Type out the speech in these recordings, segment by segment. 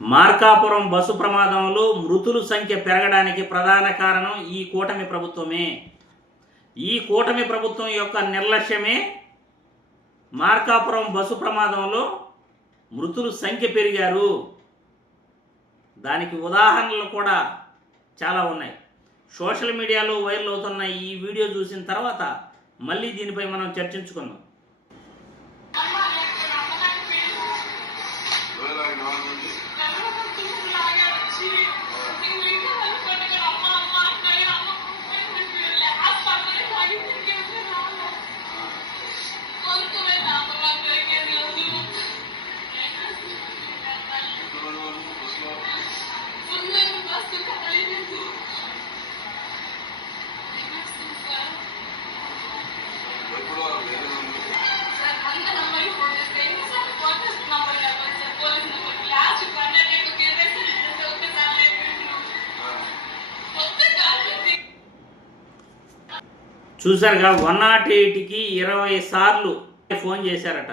Markapuram bus ప్రమాదంలో మృతుల సంఖ్య పెరగడానికి ప్రధాన కారణం ఈ కూటమి ప్రభుత్వమే. ఈ కూటమి ప్రభుత్వం యొక్క నిర్లక్ష్యమే మార్కాపురం బస్సు ప్రమాదంలో మృతుల సంఖ్య పెరిగారు. దానికి ఉదాహరణలు కూడా చాలా ఉన్నాయి. సోషల్ మీడియాలో వైరల్ అవుతున్న ఈ వీడియో చూసిన తర్వాత మళ్ళీ దీనిపై మనం చర్చించుకుందాం. చూసారుగా, 108కి 20 సార్లు ఫోన్ చేశారట.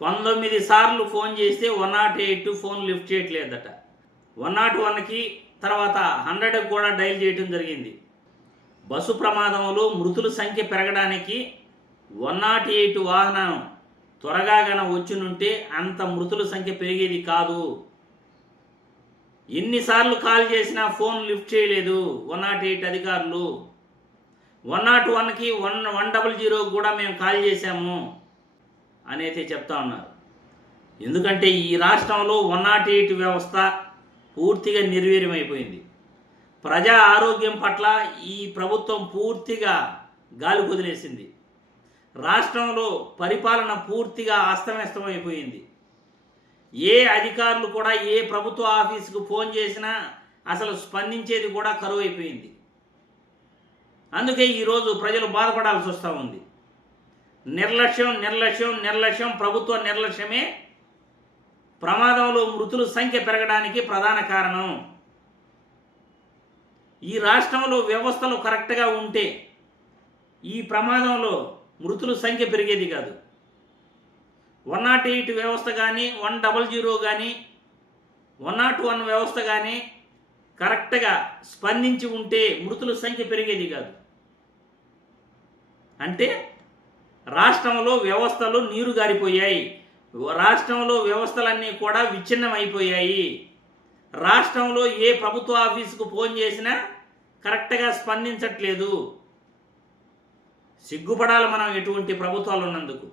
19 సార్లు ఫోన్ చేస్తే 108 ఫోన్ లిఫ్ట్ చేయట్లేదట. 101కి తర్వాత 100కి కూడా డైల్ చేయడం జరిగింది. బస్సు ప్రమాదంలో మృతుల సంఖ్య పెరగడానికి 108 వాహనం త్వరగా వచ్చినుంటే అంత మృతుల సంఖ్య పెరిగేది కాదు. ఎన్నిసార్లు కాల్ చేసినా ఫోన్ లిఫ్ట్ చేయలేదు 108 అధికారులు. 101కి 100 కూడా మేము కాల్ చేశాము అనేది చెప్తా ఉన్నారు. ఎందుకంటే ఈ రాష్ట్రంలో 108 వ్యవస్థ పూర్తిగా నిర్వీర్యమైపోయింది. ప్రజా ఆరోగ్యం పట్ల ఈ ప్రభుత్వం పూర్తిగా గాలి వదిలేసింది. రాష్ట్రంలో పరిపాలన పూర్తిగా అస్తవ్యస్తమైపోయింది. ఏ అధికారులు కూడా ఏ ప్రభుత్వ ఆఫీసుకు ఫోన్ చేసినా అసలు స్పందించేది కూడా కరువు అయిపోయింది. అందుకే ఈరోజు ప్రజలు బాధపడాల్సి వస్తూ ఉంది. నిర్లక్ష్యం ప్రభుత్వ నిర్లక్ష్యమే ప్రమాదంలో మృతుల సంఖ్య పెరగడానికి ప్రధాన కారణం. ఈ రాష్ట్రంలో వ్యవస్థలు కరెక్ట్గా ఉంటే ఈ ప్రమాదంలో మృతుల సంఖ్య పెరిగేది కాదు. 108 వ్యవస్థ కానీ 100 కానీ 101 వ్యవస్థ కానీ కరెక్ట్గా స్పందించి ఉంటే మృతుల సంఖ్య పెరిగేది కాదు. అంటే రాష్ట్రంలో వ్యవస్థలు నీరు గారిపోయాయి. రాష్ట్రంలో వ్యవస్థలన్నీ కూడా విచ్ఛిన్నమైపోయాయి. రాష్ట్రంలో ఏ ప్రభుత్వ ఆఫీసుకు ఫోన్ చేసినా కరెక్ట్గా స్పందించట్లేదు. సిగ్గుపడాలి మనం ఎటువంటి ప్రభుత్వాలు ఉన్నందుకు.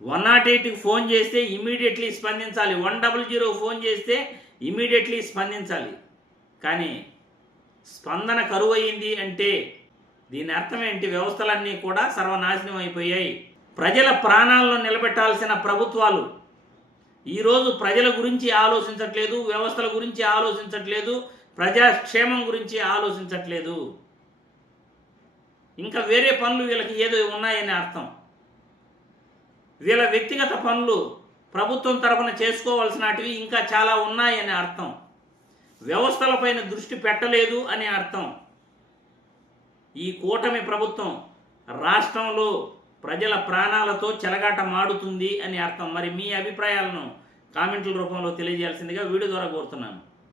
108కి ఫోన్ చేస్తే ఇమీడియట్లీ స్పందించాలి. 100 ఫోన్ చేస్తే ఇమీడియట్లీ స్పందించాలి. కానీ స్పందన కరువయింది అంటే దీని అర్థం ఏంటి? వ్యవస్థలన్నీ కూడా సర్వనాశనం అయిపోయాయి. ప్రజల ప్రాణాలను నిలబెట్టాల్సిన ప్రభుత్వాలు ఈరోజు ప్రజల గురించి ఆలోచించట్లేదు, వ్యవస్థల గురించి ఆలోచించట్లేదు, ప్రజాక్షేమం గురించి ఆలోచించట్లేదు. ఇంకా వేరే పనులు వీళ్ళకి ఏదో ఉన్నాయని అర్థం. వీళ్ళ వ్యక్తిగత పనులు ప్రభుత్వం తరఫున చేసుకోవాల్సినటివి ఇంకా చాలా ఉన్నాయని అర్థం. వ్యవస్థలపైన దృష్టి పెట్టలేదు అని అర్థం. ఈ కూటమి ప్రభుత్వం రాష్ట్రంలో ప్రజల ప్రాణాలతో చెలగాట మాడుతుంది అని అర్థం. మరి మీ అభిప్రాయాలను కామెంట్ల రూపంలో తెలియజేయాల్సిందిగా వీడియో ద్వారా కోరుతున్నాను.